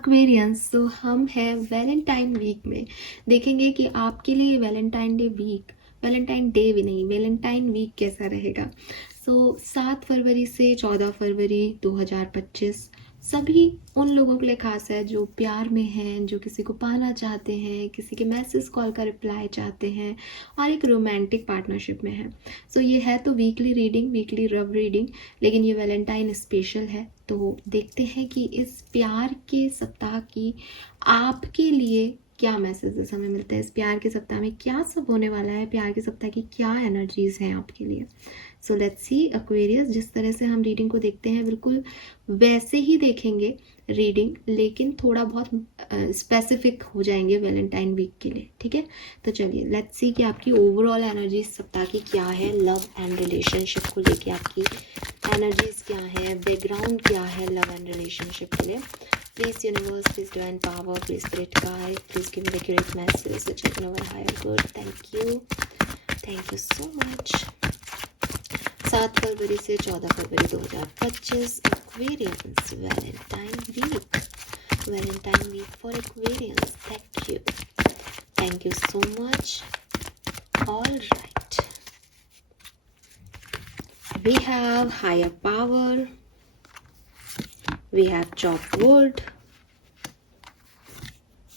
Aquarians, तो हम हैं वैलेंटाइन वीक में। देखेंगे कि आपके लिए Valentine day week, Valentine day भी नहीं, वैलेंटाइन वीक कैसा रहेगा। 7 फरवरी से 14 फरवरी 2025 सभी उन लोगों के लिए खास है जो प्यार में हैं, जो किसी को पाना चाहते हैं, किसी के मैसेज कॉल का रिप्लाई चाहते हैं और एक रोमांटिक पार्टनरशिप में है। ये है तो weekly reading, weekly love reading, लेकिन ये वैलेंटाइन स्पेशल है। तो देखते हैं कि इस प्यार के सप्ताह की आपके लिए क्या मैसेजेस हमें मिलते हैं। इस प्यार के सप्ताह में क्या सब होने वाला है, प्यार के सप्ताह की क्या एनर्जीज हैं आपके लिए। सो लेट्स सी एक्वेरियस, जिस तरह से हम रीडिंग को देखते हैं बिल्कुल वैसे ही देखेंगे रीडिंग, लेकिन थोड़ा बहुत स्पेसिफिक हो जाएंगे वैलेंटाइन वीक के लिए, ठीक है। तो चलिए लेट्स सी कि आपकी ओवरऑल एनर्जी सप्ताह की क्या है, लव एंड रिलेशनशिप को लेके आपकी एनर्जीज क्या है, बैकग्राउंड क्या है लव एंड रिलेशनशिप के लिए। Please universe, please divine power, please spirit guide, please give me the accurate message so check over higher good. Thank you so much. 7 फरवरी से 14 फरवरी 2025 Aquarians Valentine week for Aquarians. Thank you so much. All right, we have higher power, we have chopped wood,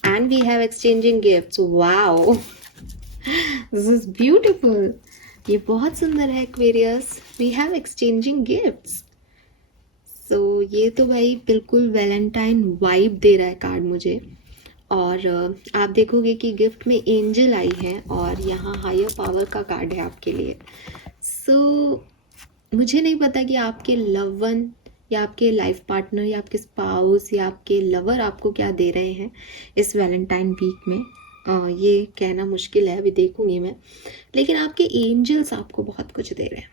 and we have exchanging gifts. Wow, this is beautiful. ये बहुत सुंदर है Aquarius. We have exchanging gifts. ये तो भाई बिल्कुल Valentine vibe दे रहा है कार्ड मुझे। और आप देखोगे कि गिफ्ट में एंजल आई है और यहाँ हायर पावर का कार्ड है आपके लिए। मुझे नहीं पता कि आपके लव वन या आपके लाइफ पार्टनर या आपके स्पाउस या आपके लवर आपको क्या दे रहे हैं इस वैलेंटाइन वीक में। ये कहना मुश्किल है, अभी देखूंगी मैं, लेकिन आपके एंजल्स आपको बहुत कुछ दे रहे हैं,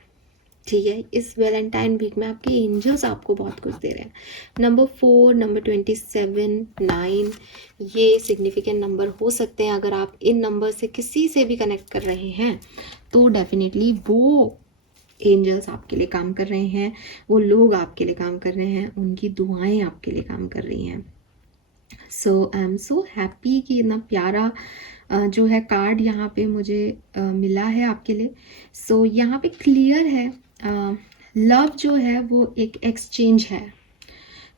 ठीक है। इस वैलेंटाइन वीक में आपके एंजल्स आपको बहुत कुछ दे रहे हैं। नंबर 4, नंबर 27, 9 ये सिग्निफिकेंट नंबर हो सकते हैं। अगर आप इन नंबर से किसी से भी कनेक्ट कर रहे हैं तो डेफिनेटली वो एंजल्स आपके लिए काम कर रहे हैं, वो लोग आपके लिए काम कर रहे हैं, उनकी दुआएं आपके लिए काम कर रही हैं। आई एम सो हैप्पी कि इतना प्यारा जो है कार्ड यहाँ पे मुझे मिला है आपके लिए। यहाँ पे क्लियर है लव जो है वो एक एक्सचेंज है,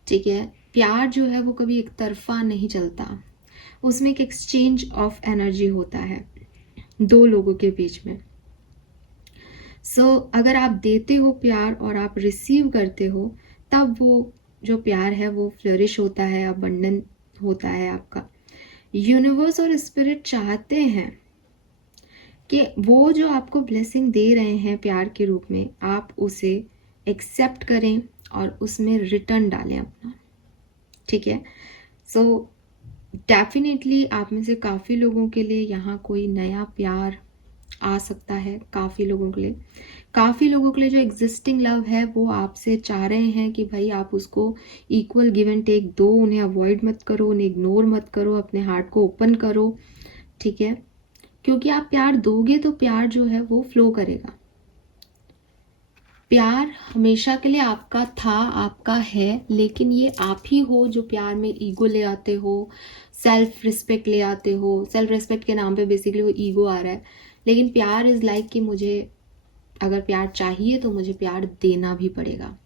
ठीक है। प्यार जो है वो कभी एक तरफा नहीं चलता, उसमें एक एक्सचेंज ऑफ एनर्जी होता है दो लोगों के बीच में। अगर आप देते हो प्यार और आप रिसीव करते हो, तब वो जो प्यार है वो फ्लरिश होता है, अबंडेंट होता है आपका। यूनिवर्स और स्पिरिट चाहते हैं कि वो जो आपको ब्लेसिंग दे रहे हैं प्यार के रूप में, आप उसे एक्सेप्ट करें और उसमें रिटर्न डालें अपना, ठीक है। डेफिनेटली आप में से काफ़ी लोगों के लिए यहाँ कोई नया प्यार आ सकता है। काफ़ी लोगों के लिए जो एग्जिस्टिंग लव है वो आपसे चाह रहे हैं कि भाई आप उसको इक्वल गिव एंड टेक दो, उन्हें अवॉइड मत करो, उन्हें इग्नोर मत करो, अपने हार्ट को ओपन करो, ठीक है। क्योंकि आप प्यार दोगे तो प्यार जो है वो फ्लो करेगा। प्यार हमेशा के लिए आपका था, आपका है, लेकिन ये आप ही हो जो प्यार में ईगो ले आते हो, सेल्फ रिस्पेक्ट ले आते हो। सेल्फ रिस्पेक्ट के नाम पे बेसिकली वो ईगो आ रहा है। लेकिन प्यार इज़ लाइक कि मुझे अगर प्यार चाहिए तो मुझे प्यार देना भी पड़ेगा।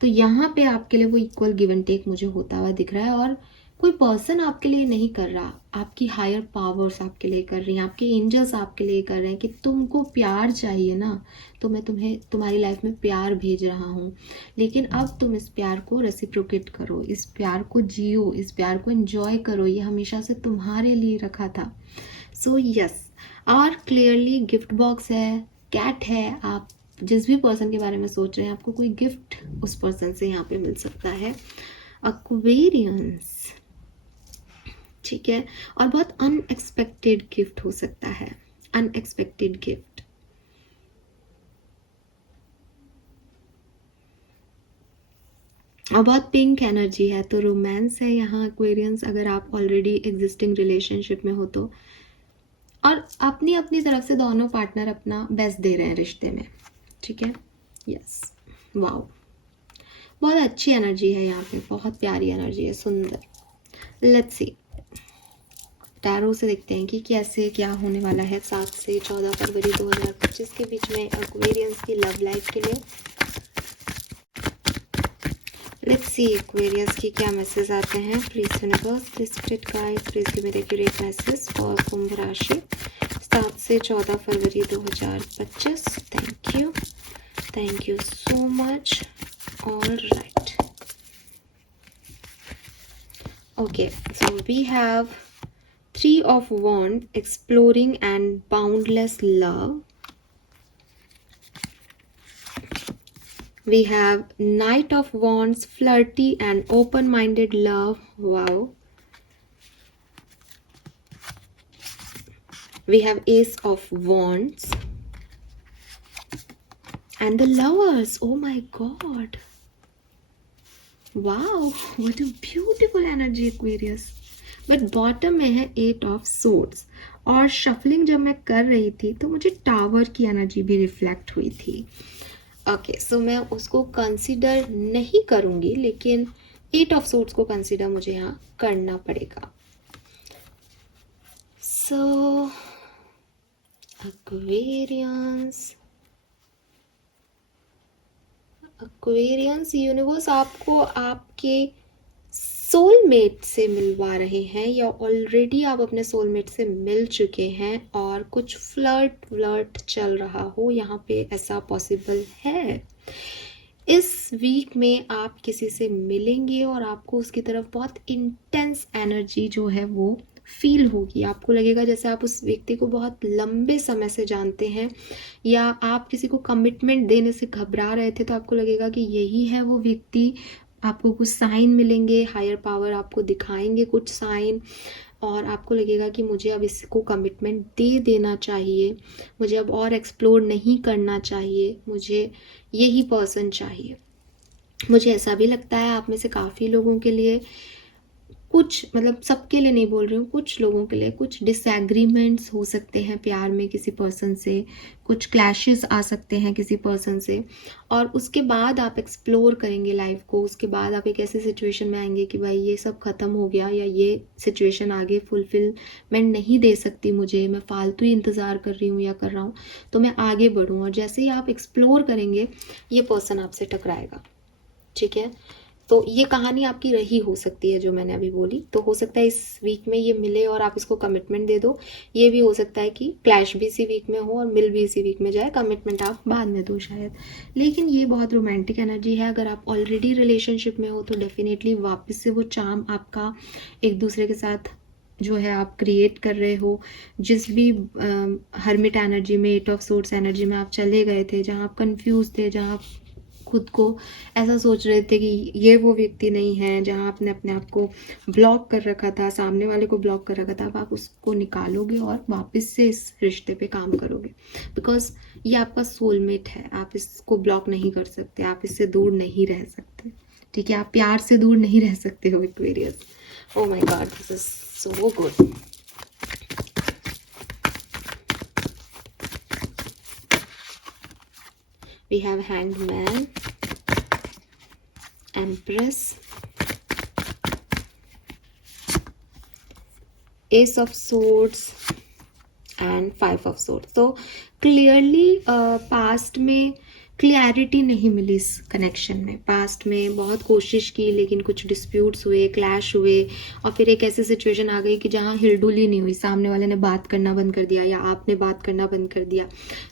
तो यहाँ पे आपके लिए वो इक्वल गिव एंड टेक मुझे होता हुआ दिख रहा है। और कोई पर्सन आपके लिए नहीं कर रहा, आपकी हायर पावर्स आपके लिए कर रही हैं, आपके एंजल्स आपके लिए कर रहे हैं कि तुमको प्यार चाहिए ना, तो मैं तुम्हें तुम्हारी लाइफ में प्यार भेज रहा हूँ। लेकिन अब तुम इस प्यार को रेसिप्रोकेट करो, इस प्यार को जियो, इस प्यार को एंजॉय करो, ये हमेशा से तुम्हारे लिए रखा था। यस, और क्लियरली गिफ्ट बॉक्स है, कैट है। आप जिस भी पर्सन के बारे में सोच रहे हैं, आपको कोई गिफ्ट उस पर्सन से यहाँ पे मिल सकता है। एक्वेरियंस, ठीक है। और बहुत अनएक्सपेक्टेड गिफ्ट हो सकता है, अनएक्सपेक्टेड गिफ्ट। और बहुत पिंक एनर्जी है, तो रोमांस है यहाँ एक्वेरियंस, अगर आप ऑलरेडी एग्जिस्टिंग रिलेशनशिप में हो तो। और अपनी अपनी तरफ से दोनों पार्टनर अपना बेस्ट दे रहे हैं रिश्ते में, ठीक है। यस, वाओ, बहुत अच्छी एनर्जी है यहाँ पे, बहुत प्यारी एनर्जी है, सुंदर। लेट्स सी, टैरो से देखते हैं कि कैसे क्या होने वाला है 7 से 14 फरवरी 2025 के बीच में एक्वेरियंस की लव लाइफ के लिए। लेट्स सी एक्वेरियंस की क्या मैसेज आते हैं। Please universe, please spirit guide, please give me the accurate message for Kumbh राशि 7 से 14 फरवरी 2025। Thank you so much. Alright, okay, so we have 3 of Wands, exploring and boundless love. We have Knight of Wands, flirty and open-minded love. Wow. We have Ace of Wands and the Lovers. Oh my god. Wow, what a beautiful energy, Aquarius. But bottom में है 8 of swords, और shuffling जब मैं कर रही थी तो मुझे टावर की एनर्जी भी रिफ्लेक्ट हुई थी। ओके, सो मैं उसको कंसिडर नहीं करूँगी, लेकिन 8 ऑफ सोर्ड्स को कंसिडर मुझे यहाँ करना पड़ेगा। सो एक्वेरियंस यूनिवर्स आपको आपके सोलमेट से मिलवा रहे हैं, या ऑलरेडी आप अपने सोलमेट से मिल चुके हैं और कुछ फ्लर्ट चल रहा हो, यहाँ पे ऐसा पॉसिबल है। इस वीक में आप किसी से मिलेंगे और आपको उसकी तरफ बहुत इंटेंस एनर्जी जो है वो फील होगी। आपको लगेगा जैसे आप उस व्यक्ति को बहुत लंबे समय से जानते हैं, या आप किसी को कमिटमेंट देने से घबरा रहे थे, तो आपको लगेगा कि यही है वो व्यक्ति। आपको कुछ साइन मिलेंगे, हायर पावर आपको दिखाएंगे कुछ साइन, और आपको लगेगा कि मुझे अब इसको कमिटमेंट दे देना चाहिए, मुझे अब और एक्सप्लोर नहीं करना चाहिए, मुझे यही पर्सन चाहिए। मुझे ऐसा भी लगता है आप में से काफ़ी लोगों के लिए, कुछ मतलब सबके लिए नहीं बोल रही हूँ, कुछ लोगों के लिए कुछ डिसएग्रीमेंट्स हो सकते हैं प्यार में किसी पर्सन से, कुछ क्लैशेस आ सकते हैं किसी पर्सन से, और उसके बाद आप एक्सप्लोर करेंगे लाइफ को। उसके बाद आप एक ऐसी सिचुएशन में आएंगे कि भाई ये सब ख़त्म हो गया, या ये सिचुएशन आगे फुलफिलमेंट नहीं दे सकती मुझे, मैं फालतू ही इंतज़ार कर रही हूँ या कर रहा हूँ, तो मैं आगे बढ़ूँ। और जैसे ही आप एक्सप्लोर करेंगे ये पर्सन आपसे टकराएगा, ठीक है। तो ये कहानी आपकी रही हो सकती है जो मैंने अभी बोली। तो हो सकता है इस वीक में ये मिले और आप इसको कमिटमेंट दे दो। ये भी हो सकता है कि क्लैश भी इसी वीक में हो और मिल भी इसी वीक में जाए, कमिटमेंट आप बाद में दो शायद। लेकिन ये बहुत रोमांटिक एनर्जी है। अगर आप ऑलरेडी रिलेशनशिप में हो तो डेफिनेटली वापस से वो चार्म आपका एक दूसरे के साथ जो है आप क्रिएट कर रहे हो। जिस भी हर्मिट एनर्जी में, 8 ऑफ सोर्ड्स एनर्जी में आप चले गए थे, जहाँ आप कंफ्यूज थे, जहाँ आप खुद को ऐसा सोच रहे थे कि ये वो व्यक्ति नहीं है, जहाँ आपने अपने आप को ब्लॉक कर रखा था, सामने वाले को ब्लॉक कर रखा था, अब आप उसको निकालोगे और वापस से इस रिश्ते पे काम करोगे। बिकॉज ये आपका सोलमेट है, आप इसको ब्लॉक नहीं कर सकते, आप इससे दूर नहीं रह सकते, ठीक है। आप प्यार से दूर नहीं रह सकते हो Aquarius. Oh my God, this is so good. We have Hanged Man, Empress, Ace of Swords and 5 of Swords. So clearly past में क्लियरिटी नहीं मिली इस कनेक्शन में। पास्ट में बहुत कोशिश की, लेकिन कुछ डिस्प्यूट्स हुए, क्लैश हुए, और फिर एक ऐसी सिचुएशन आ गई कि जहाँ हिलडुली नहीं हुई, सामने वाले ने बात करना बंद कर दिया या आपने बात करना बंद कर दिया।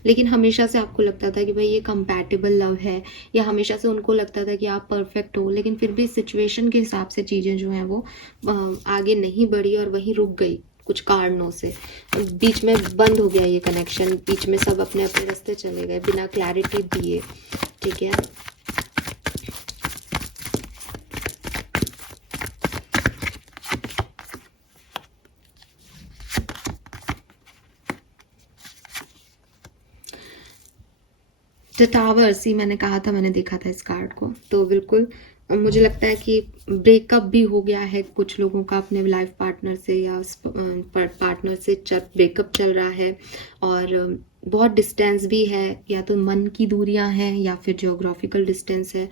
लेकिन हमेशा से आपको लगता था कि भाई ये कंपैटिबल लव है, या हमेशा से उनको लगता था कि आप परफेक्ट हो, लेकिन फिर भी सिचुएशन के हिसाब से चीज़ें जो हैं वो आगे नहीं बढ़ी और वहीं रुक गई कुछ कारणों से। बीच में बंद हो गया ये कनेक्शन, बीच में सब अपने अपने रास्ते चले गए बिना क्लैरिटी दिए, ठीक है। द टावर्स ही मैंने कहा था, मैंने देखा था इस कार्ड को, तो बिल्कुल मुझे लगता है कि ब्रेकअप भी हो गया है कुछ लोगों का अपने लाइफ पार्टनर से, या पार्टनर से ब्रेकअप चल रहा है, और बहुत डिस्टेंस भी है, या तो मन की दूरियां हैं या फिर ज्योग्राफिकल डिस्टेंस है,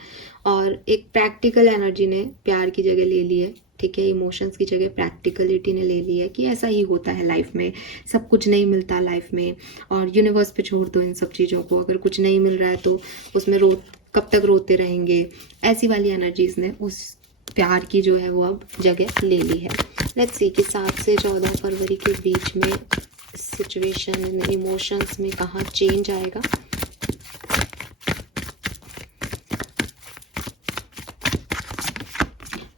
और एक प्रैक्टिकल एनर्जी ने प्यार की जगह ले ली है, ठीक है, इमोशंस की जगह प्रैक्टिकलिटी ने ले ली है कि ऐसा ही होता है लाइफ में, सब कुछ नहीं मिलता लाइफ में, और यूनिवर्स पे छोड़ दो इन सब चीज़ों को, अगर कुछ नहीं मिल रहा है तो उसमें कब तक रोते रहेंगे, ऐसी वाली एनर्जीज ने उस प्यार की जो है वो अब जगह ले ली है। लेट्स सी कि 7 से 14 फरवरी के बीच में सिचुएशन इमोशंस में कहाँ चेंज आएगा।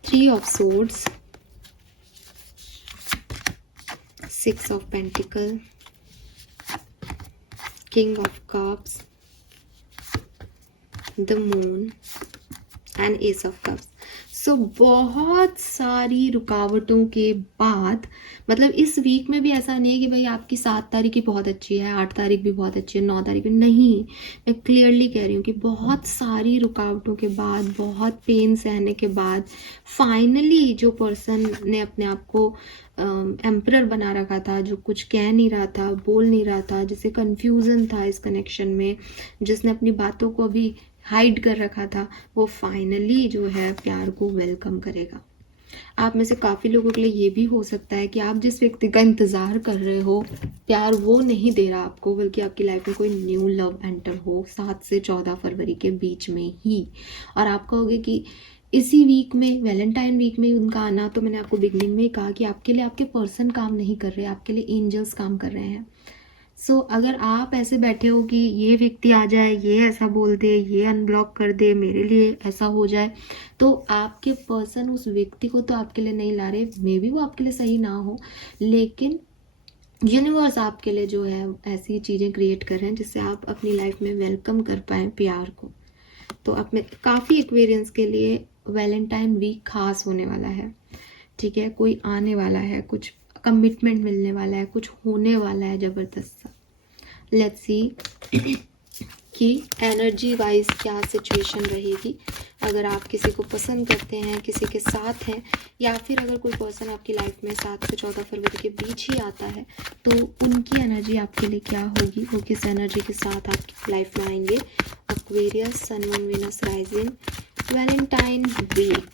Three of swords, 6 of pentacle, king of cups, the moon and ace of cups. So बहुत सारी रुकावटों के बाद, मतलब इस वीक में भी ऐसा नहीं है कि भाई आपकी 7 तारीख ही बहुत अच्छी है, 8 तारीख भी बहुत अच्छी है, 9 तारीख भी नहीं, मैं क्लियरली कह रही हूँ कि बहुत सारी रुकावटों के बाद, बहुत पेन सहने के बाद फाइनली जो पर्सन ने अपने आप को एम्परर बना रखा था, जो कुछ कह नहीं रहा था, बोल नहीं रहा था, जिसे कन्फ्यूज़न था इस कनेक्शन में, जिसने अपनी बातों को अभी हाइड कर रखा था, वो फाइनली जो है प्यार को वेलकम करेगा। आप में से काफ़ी लोगों के लिए ये भी हो सकता है कि आप जिस व्यक्ति का इंतज़ार कर रहे हो, प्यार वो नहीं दे रहा आपको, बल्कि आपकी लाइफ में कोई न्यू लव एंटर हो 7 से 14 फरवरी के बीच में ही। और आप कहोगे कि इसी वीक में, वैलेंटाइन वीक में उनका आना, तो मैंने आपको बिगनिंग में ही कहा कि आपके लिए आपके पर्सन काम नहीं कर रहे, आपके लिए एंजल्स काम कर रहे हैं। सो अगर आप ऐसे बैठे हो कि ये व्यक्ति आ जाए, ये ऐसा बोल दे, ये अनब्लॉक कर दे, मेरे लिए ऐसा हो जाए, तो आपके पर्सन उस व्यक्ति को तो आपके लिए नहीं ला रहे, मे बी वो आपके लिए सही ना हो, लेकिन यूनिवर्स आपके लिए जो है ऐसी चीज़ें क्रिएट कर रहे हैं जिससे आप अपनी लाइफ में वेलकम कर पाएँ प्यार को। तो अपने काफ़ी एक्वेरियंस के लिए वैलेंटाइन वीक खास होने वाला है, ठीक है, कोई आने वाला है, कुछ कमिटमेंट मिलने वाला है, कुछ होने वाला है ज़बरदस्त सा। लेट्स सी कि एनर्जी वाइज क्या सिचुएशन रहेगी। अगर आप किसी को पसंद करते हैं, किसी के साथ हैं, या फिर अगर कोई पर्सन आपकी लाइफ में 7 से 14 फरवरी के बीच ही आता है, तो उनकी एनर्जी आपके लिए क्या होगी, वो किस एनर्जी के साथ आपकी लाइफ में आएंगे। Aquarius, sun, moon, Venus, rising, Valentine week,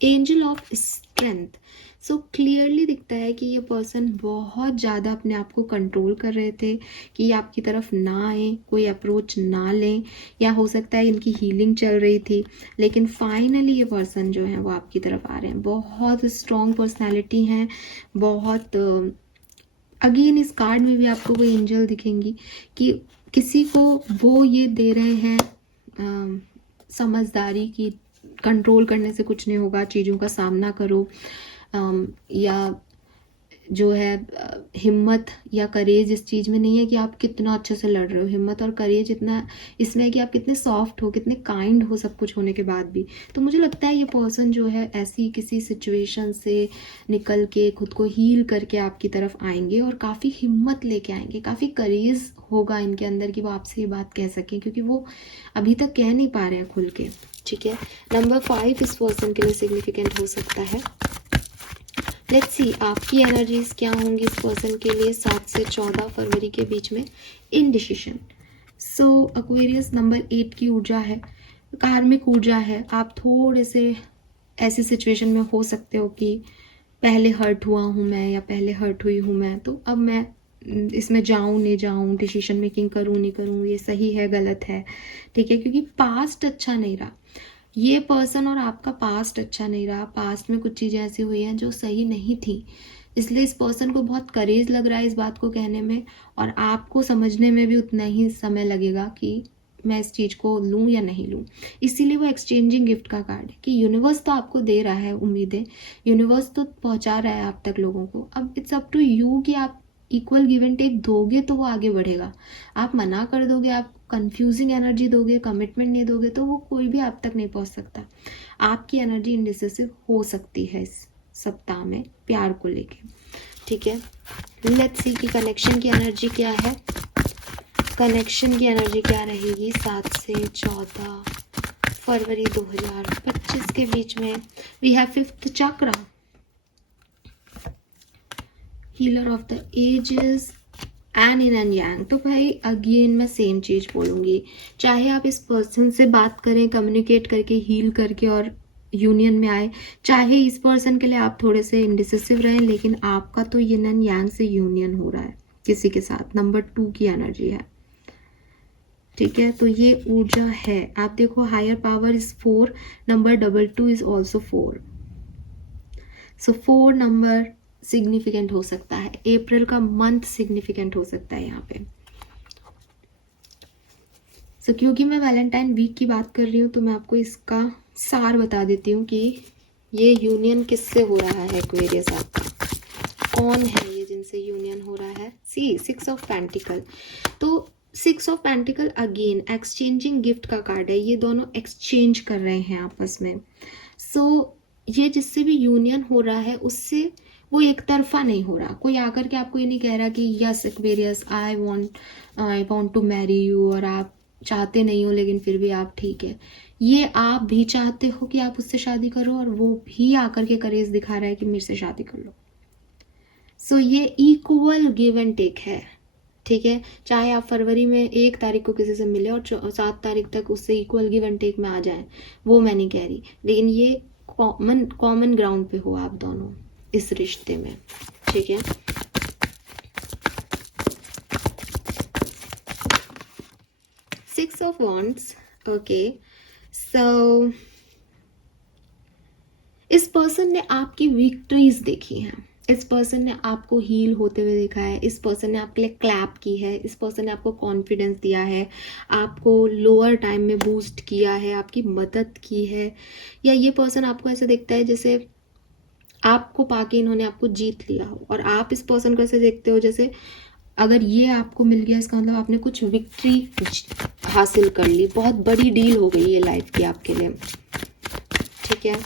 angel of strength. So clearly दिखता है कि ये पर्सन बहुत ज़्यादा अपने आप को कंट्रोल कर रहे थे कि ये आपकी तरफ ना आए, कोई अप्रोच ना लें, या हो सकता है इनकी हीलिंग चल रही थी, लेकिन फाइनली ये पर्सन जो है वो आपकी तरफ आ रहे हैं। बहुत स्ट्रॉन्ग पर्सनैलिटी हैं, बहुत अगेन इस कार्ड में भी आपको कोई एंजल दिखेंगी कि किसी को वो ये दे रहे हैं समझदारी की, कंट्रोल करने से कुछ नहीं होगा, चीज़ों का सामना करो, या जो है हिम्मत या करेज इस चीज़ में नहीं है कि आप कितना अच्छे से लड़ रहे हो, हिम्मत और करेज इतना इसमें है कि आप कितने सॉफ्ट हो, कितने काइंड हो सब कुछ होने के बाद भी। तो मुझे लगता है ये पर्सन जो है ऐसी किसी सिचुएशन से निकल के खुद को हील करके आपकी तरफ आएंगे, और काफ़ी हिम्मत लेके आएंगे, काफ़ी करेज होगा इनके अंदर कि वो आपसे ये बात कह सकें, क्योंकि वो अभी तक कह नहीं पा रहे हैं खुल के, ठीक है। नंबर 5 इस पर्सन के लिए सिग्निफिकेंट हो सकता है। लेट्स सी आपकी एनर्जीज क्या होंगी इस पर्सन के लिए 7 से 14 फरवरी के बीच में। इनडिसीजन। सो एक्वेरियस नंबर 8 की ऊर्जा है, कार्मिक ऊर्जा है। आप थोड़े से ऐसी सिचुएशन में हो सकते हो कि पहले हर्ट हुआ हूँ मैं, या पहले हर्ट हुई हूँ मैं, तो अब मैं इसमें जाऊँ नहीं जाऊँ, डिसीजन मेकिंग करूँ नहीं करूँ, ये सही है गलत है, ठीक है, क्योंकि पास्ट अच्छा नहीं रहा। ये पर्सन और आपका पास्ट अच्छा नहीं रहा, पास्ट में कुछ चीज़ें ऐसी हुई हैं जो सही नहीं थी, इसलिए इस पर्सन को बहुत करेज लग रहा है इस बात को कहने में, और आपको समझने में भी उतना ही समय लगेगा कि मैं इस चीज़ को लूँ या नहीं लूँ। इसीलिए वो एक्सचेंजिंग गिफ्ट का कार्ड है कि यूनिवर्स तो आपको दे रहा है उम्मीदें, यूनिवर्स तो पहुँचा रहा है आप तक लोगों को, अब इट्स अप टू यू कि आप इक्वल गिव एंड टेक दोगे तो वो आगे बढ़ेगा। आप मना कर दोगे, आप कंफ्यूजिंग एनर्जी दोगे, कमिटमेंट नहीं दोगे, तो वो कोई भी आप तक नहीं पहुंच सकता। आपकी एनर्जी इंडिसिसिव हो सकती है इस सप्ताह में प्यार को लेके, ठीक है। लेट्स सी कि कनेक्शन की एनर्जी क्या है। कनेक्शन की एनर्जी क्या रहेगी 7 से 14 फरवरी 2025 के बीच में। We have 5th chakra, healer of the ages and yin and yang. तो भाई अगेन मैं सेम चीज़ बोलूँगी, चाहे आप इस पर्सन से बात करें, कम्युनिकेट करके, हील करके और यूनियन में आए, चाहे इस पर्सन के लिए आप थोड़े से इंडिसिसिव रहें, लेकिन आपका तो यिन एंड यांग से यूनियन हो रहा है किसी के साथ। नंबर 2 की एनर्जी है, ठीक है। तो ये ऊर्जा है। आप देखो higher power is 4, number 22 is also 4। So 4 number significant हो सकता है, अप्रैल का मंथ सिग्निफिकेंट हो सकता है यहाँ पे। सो क्योंकि मैं वैलेंटाइन वीक की बात कर रही हूँ तो मैं आपको इसका सार बता देती हूँ कि ये यूनियन किससे हो रहा है। एक्वेरियस आपका कौन है ये जिनसे यूनियन हो रहा है? सी 6 ऑफ पेंटिकल। तो 6 of pentacle again exchanging gift का कार्ड है। ये दोनों एक्सचेंज कर रहे हैं आपस में। सो ये जिससे भी यूनियन हो रहा है उससे वो एक तरफा नहीं हो रहा। कोई आकर के आपको ये नहीं कह रहा कि yes Aquarius I want to marry you, और आप चाहते नहीं हो लेकिन फिर भी आप ठीक है। ये आप भी चाहते हो कि आप उससे शादी करो और वो भी आकर के करेज दिखा रहा है कि मेरे से शादी कर लो। सो ये इक्वल गिव एंड टेक है, ठीक है। चाहे आप फरवरी में 1 तारीख को किसी से मिले और 7 तारीख तक उससे इक्वल गिव एंड टेक में आ जाए, वो मैं नहीं कह रही, लेकिन ये कॉमन ग्राउंड पे हो आप दोनों इस रिश्ते में, ठीक है। Six of wands, okay. So इस पर्सन ने आपकी विक्ट्रीज देखी हैं, इस पर्सन ने आपको हील होते हुए देखा है, इस पर्सन ने आपके लिए क्लैप की है, इस पर्सन ने आपको कॉन्फिडेंस दिया है, आपको लोअर टाइम में बूस्ट किया है, आपकी मदद की है। या ये पर्सन आपको ऐसे देखता है जैसे आपको पाके इन्होंने आपको जीत लिया हो, और आप इस पर्सन को ऐसे देखते हो जैसे अगर ये आपको मिल गया इसका मतलब आपने कुछ विक्ट्री हासिल कर ली, बहुत बड़ी डील हो गई है लाइफ की आपके लिए, ठीक है।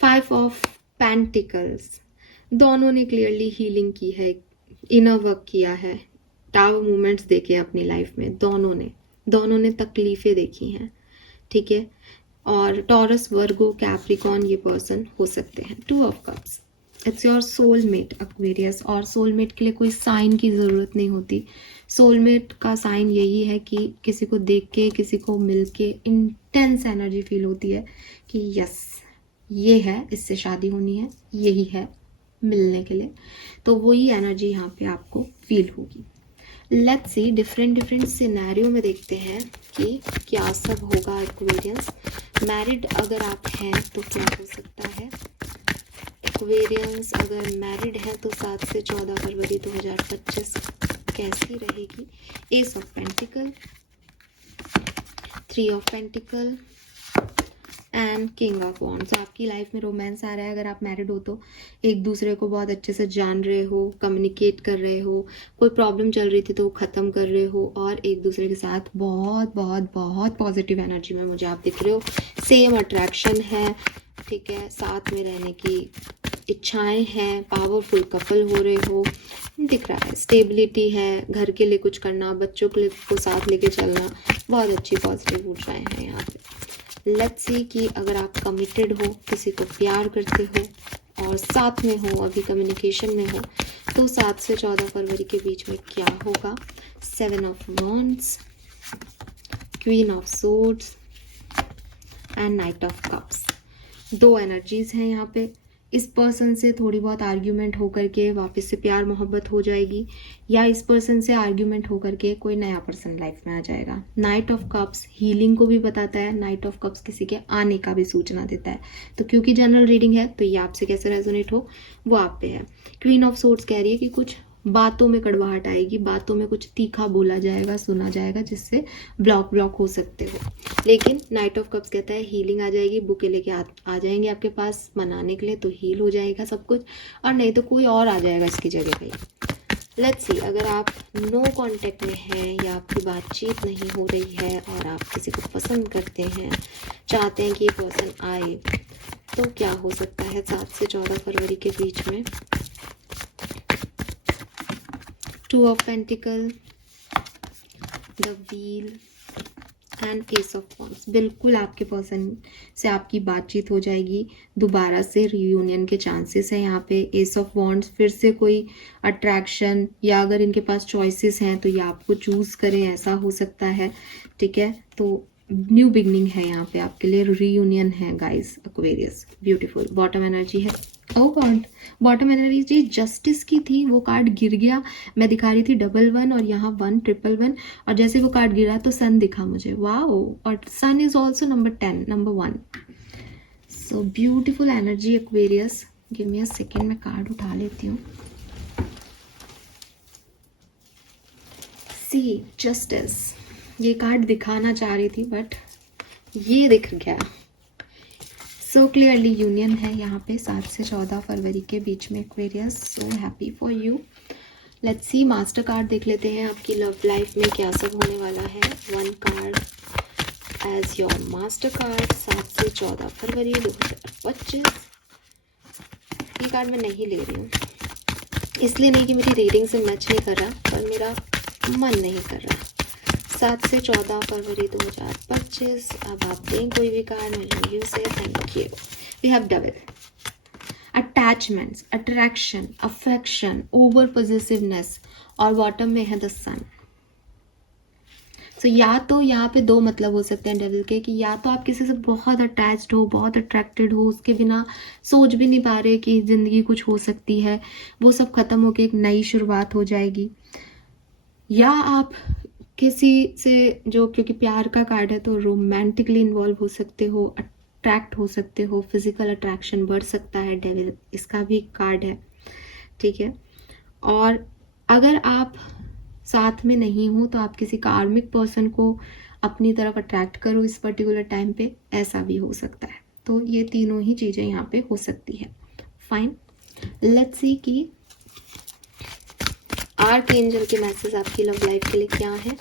5 ऑफ पेंटिकल्स, दोनों ने क्लियरली हीलिंग की है, इनर वर्क किया है, टावर मूवमेंट्स देखे अपनी लाइफ में, दोनों ने तकलीफें देखी हैं, ठीक है। और टॉरस, वर्गो, कैप्रिकॉन ये पर्सन हो सकते हैं। 2 of cups, it's your soulmate Aquarius. और सोलमेट के लिए कोई साइन की ज़रूरत नहीं होती। सोलमेट का साइन यही है कि किसी को देख के, किसी को मिल के इंटेंस एनर्जी फील होती है कि यस ये है, इससे शादी होनी है, यही है मिलने के लिए, तो वही एनर्जी यहाँ पे आपको फील होगी। लेट्स सी डिफरेंट सिनेरियो में देखते हैं कि क्या सब होगा एक्वेरियंस। मैरिड अगर आप हैं तो क्या हो सकता है एक्वेरियंस? अगर मैरिड है तो 7 से 14 फरवरी 2025 कैसी रहेगी? S of pentacle, 3 of pentacle and king of wands. आपकी लाइफ में रोमांस आ रहा है। अगर आप मैरिड हो तो एक दूसरे को बहुत अच्छे से जान रहे हो, कम्युनिकेट कर रहे हो, कोई प्रॉब्लम चल रही थी तो वो ख़त्म कर रहे हो, और एक दूसरे के साथ बहुत बहुत बहुत पॉजिटिव एनर्जी में मुझे आप दिख रहे हो। सेम अट्रैक्शन है, ठीक है, साथ में रहने की इच्छाएं हैं, पावरफुल कपल हो रहे हो, दिख रहा है। स्टेबिलिटी है, घर के लिए कुछ करना, बच्चों के लिए को साथ लेके चलना, बहुत अच्छी पॉजिटिव ऊर्जाएं हैं यहाँ पे। लेट्स सी कि अगर आप कमिटेड हो, किसी को प्यार करते हो और साथ में हो, अभी कम्युनिकेशन में हो, तो 7 से 14 फरवरी के बीच में क्या होगा? 7 of wands, queen of swords and night of cups. 2 energies हैं यहाँ पे। इस पर्सन से थोड़ी बहुत आर्ग्यूमेंट होकर के वापस से प्यार मोहब्बत हो जाएगी, या इस पर्सन से आर्ग्यूमेंट होकर के कोई नया पर्सन लाइफ में आ जाएगा। नाइट ऑफ कप्स हीलिंग को भी बताता है, नाइट ऑफ कप्स किसी के आने का भी सूचना देता है। तो क्योंकि जनरल रीडिंग है तो ये आपसे कैसे रेजोनेट हो वो आप पे है। क्वीन ऑफ सोर्ड्स कह रही है कि कुछ बातों में कड़वाहट आएगी, बातों में कुछ तीखा बोला जाएगा, सुना जाएगा, जिससे ब्लॉक हो सकते हो। लेकिन नाइट ऑफ कप्स कहता है हीलिंग आ जाएगी, बुके लेके आ जाएंगे आपके पास मनाने के लिए, तो हील हो जाएगा सब कुछ, और नहीं तो कोई और आ जाएगा इसकी जगह पे। लेट्स सी अगर आप नो कांटेक्ट में हैं या आपकी बातचीत नहीं हो रही है और आप किसी को पसंद करते हैं, चाहते हैं कि ये पर्सन आए, तो क्या हो सकता है 7 से 14 फरवरी के बीच में? 2 of pentacle, the wheel and ace of wands. बिल्कुल आपके पर्सन से आपकी बातचीत हो जाएगी, दोबारा से रियूनियन के चांसेस है यहाँ पे। एस ऑफ वॉन्ड्स, फिर से कोई अट्रैक्शन, या अगर इनके पास चॉइसेस हैं तो ये आपको चूज़ करें, ऐसा हो सकता है, ठीक है। तो न्यू बिगनिंग है यहाँ पे आपके लिए, रीयूनियन है guys, Aquarius, beautiful. Bottom energy है, ओ गॉड, बॉटम एनर्जी जस्टिस की थी, वो कार्ड गिर गया। मैं दिखा रही थी 11 और यहाँ 1 ट्रिपल 1, और जैसे वो कार्ड गिरा तो सन दिखा मुझे, वाओ। और sun is also number 10, number 1। So beautiful energy Aquarius. Give me a second, मैं कार्ड उठा लेती हूँ। सी जस्टिस, ये कार्ड दिखाना चाह रही थी बट ये दिख गया। सो क्लियरली यूनियन है यहाँ पे 7 से 14 फरवरी के बीच में Aquarius. So happy for you. Let's see master card देख लेते हैं, आपकी लव लाइफ में क्या सब होने वाला है। 1 card as your master card, 7 से 14 फरवरी 2025। ये कार्ड मैं नहीं ले रही हूँ, इसलिए नहीं कि मेरी रीडिंग से मैच नहीं कर रहा, पर मेरा मन नहीं कर रहा। 7 से 14 फरवरी 2025। अब आप दें कोई भी कार्ड, मैं यू से thank you. We have double attachments, attraction, affection, over positiveness, और बॉटम में है द सन। तो या तो यहाँ पे 2 मतलब हो सकते हैं डेविल के, कि या तो आप किसी से बहुत अटैच्ड हो, बहुत अट्रैक्टेड हो, उसके बिना सोच भी नहीं पा रहे कि ज़िंदगी कुछ हो सकती है, वो सब ख़त्म होकर एक नई शुरुआत हो जाएगी। या आप किसी से जो, क्योंकि प्यार का कार्ड है तो रोमांटिकली इन्वॉल्व हो सकते हो, अट्रैक्ट हो सकते हो, फिजिकल अट्रैक्शन बढ़ सकता है, डेविल इसका भी कार्ड है, ठीक है। और अगर आप साथ में नहीं हो तो आप किसी कार्मिक पर्सन को अपनी तरफ अट्रैक्ट करो इस पर्टिकुलर टाइम पे, ऐसा भी हो सकता है। तो ये तीनों ही चीज़ें यहाँ पे हो सकती है। फाइन, लेट्स सी कि आर्कएंजल के मैसेज आपकी लव लाइफ के लिए क्या है।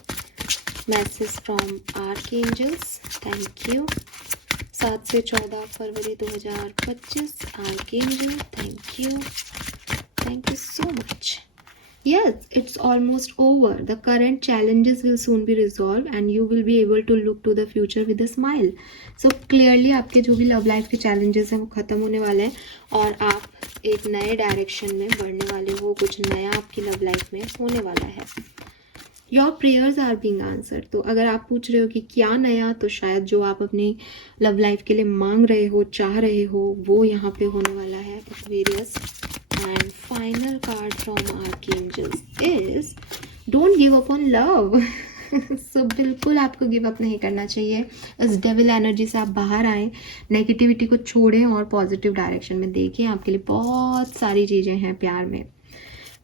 Message from archangels, thank you. 7 से 14 फरवरी 2025, archangel, thank you so much. Yes, it's almost over. The current challenges will soon be resolved and you will be able to look to the future with a smile. So clearly आपके जो भी love life के challenges हैं वो ख़त्म होने वाले हैं और आप एक नए डायरेक्शन में बढ़ने वाले हो, कुछ नया आपकी लव लाइफ में होने वाला है। Your prayers are being answered. तो अगर आप पूछ रहे हो कि क्या नया, तो शायद जो आप अपनी लव लाइफ के लिए मांग रहे हो, चाह रहे हो, वो यहाँ पे होने वाला है। Aquarius. And final card from Archangels is don't give up on love. So बिल्कुल आपको गिव अप नहीं करना चाहिए। इस डेविल एनर्जी से आप बाहर आएँ, नेगेटिविटी को छोड़ें और पॉजिटिव डायरेक्शन में देखें। आपके लिए बहुत सारी चीज़ें हैं प्यार में।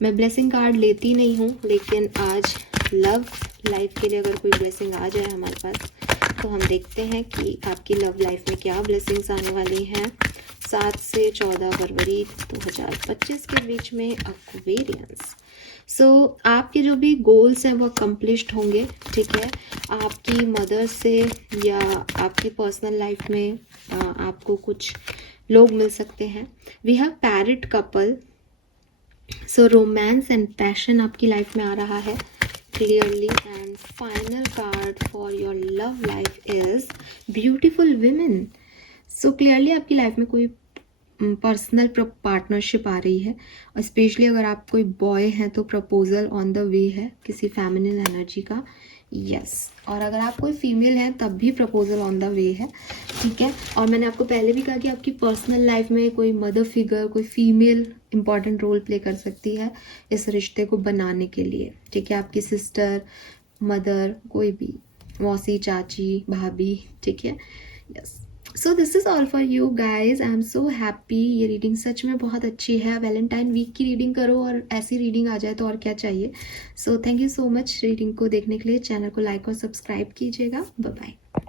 मैं ब्लेसिंग कार्ड लेती नहीं हूँ, लेकिन आज लव लाइफ के लिए अगर कोई ब्लेसिंग आ जाए हमारे पास, तो हम देखते हैं कि आपकी लव लाइफ में क्या ब्लेसिंग्स आने वाली हैं 7 से 14 फरवरी 2025 के बीच में। एक्वेरियंस। सो आपके जो भी गोल्स हैं वो अकम्प्लिश्ड होंगे, ठीक है। आपकी मदर से या आपकी पर्सनल लाइफ में आपको कुछ लोग मिल सकते हैं। We have parrot couple. So romance and passion आपकी लाइफ में आ रहा है clearly. And final card for your love life is beautiful women. So clearly आपकी लाइफ में कोई पर्सनल पार्टनरशिप आ रही है, और स्पेशली अगर आप कोई बॉय हैं तो प्रपोजल ऑन द वे है किसी फेमिनिन एनर्जी का। यस, और अगर आप कोई फीमेल हैं तब भी प्रपोजल ऑन द वे है, ठीक है। और मैंने आपको पहले भी कहा कि आपकी पर्सनल लाइफ में कोई मदर फिगर, कोई फीमेल इंपॉर्टेंट रोल प्ले कर सकती है इस रिश्ते को बनाने के लिए, ठीक है। आपकी सिस्टर, मदर, कोई भी, मौसी, चाची, भाभी, ठीक है। Yes, so this is all for you guys. I am so happy. ये रीडिंग सच में बहुत अच्छी है। वैलेंटाइन वीक की रीडिंग करो और ऐसी रीडिंग आ जाए तो और क्या चाहिए। So thank you so much reading को देखने के लिए। चैनल को लाइक और सब्सक्राइब कीजिएगा। Bye bye.